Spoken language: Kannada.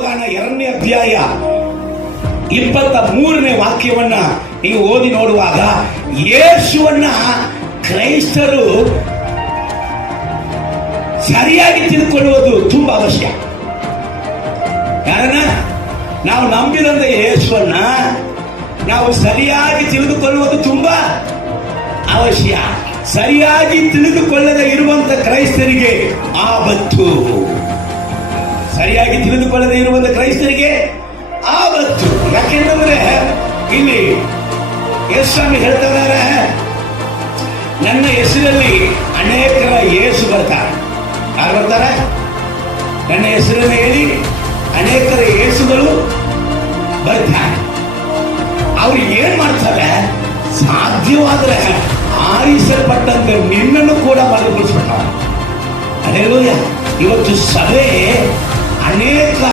ಯೋಹಾನ 2ನೇ ಅಧ್ಯಾಯ 23ನೇ ವಾಕ್ಯವನ್ನ ನೀವು ಓದಿ ನೋಡುವಾಗ ಯೇಸುವನ್ನ ಕ್ರೈಸ್ತರು ಸರಿಯಾಗಿ ತಿಳ್ಕೊಳ್ಳುವುದು ತುಂಬಾ ಅವಶ್ಯ. ಯಾರನ್ನ ನಾವು ನಂಬಿದಂತ ಯೇಸುವನ್ನ ನಾವು ಸರಿಯಾಗಿ ತಿಳಿದುಕೊಳ್ಳುವುದು ತುಂಬಾ ಅವಶ್ಯ. ಸರಿಯಾಗಿ ತಿಳಿದುಕೊಳ್ಳದೆ ಇರುವಂತ ಕ್ರೈಸ್ತರಿಗೆ ಆಪತ್ತು. ಸರಿಯಾಗಿ ತಿಳಿದುಕೊಳ್ಳದೆ ಇರುವಂತ ಕ್ರೈಸ್ತರಿಗೆ ಆಪತ್ತು. ಯಾಕೆಂದ್ರೆ ಇಲ್ಲಿ ಯೇಸುಸ್ವಾಮಿ ಹೇಳ್ತಾ ಇದ್ದಾರೆ, ನನ್ನ ಹೆಸರಲ್ಲಿ ಅನೇಕರ ಯೇಸು ಬರ್ತಾರೆ. ಯಾರು ಬರ್ತಾರೆ? ನನ್ನ ಹೆಸರನ್ನು ಹೇಳಿ ಅನೇಕರ ಯೇಸುಗಳು ಬರ್ತಾರೆ. ಅವ್ರು ಏನ್ ಮಾಡ್ತಾರೆ? ಸಾಧ್ಯವಾದ್ರೆ ಆರಿಸಲ್ಪಟ್ಟಂತೆ ನಿನ್ನನ್ನು ಕೂಡ ಮರೆತುಬಿಡ್ತಾರೆ. ಅದೇ ಇವತ್ತು ಸಭೆ ಅನೇಕ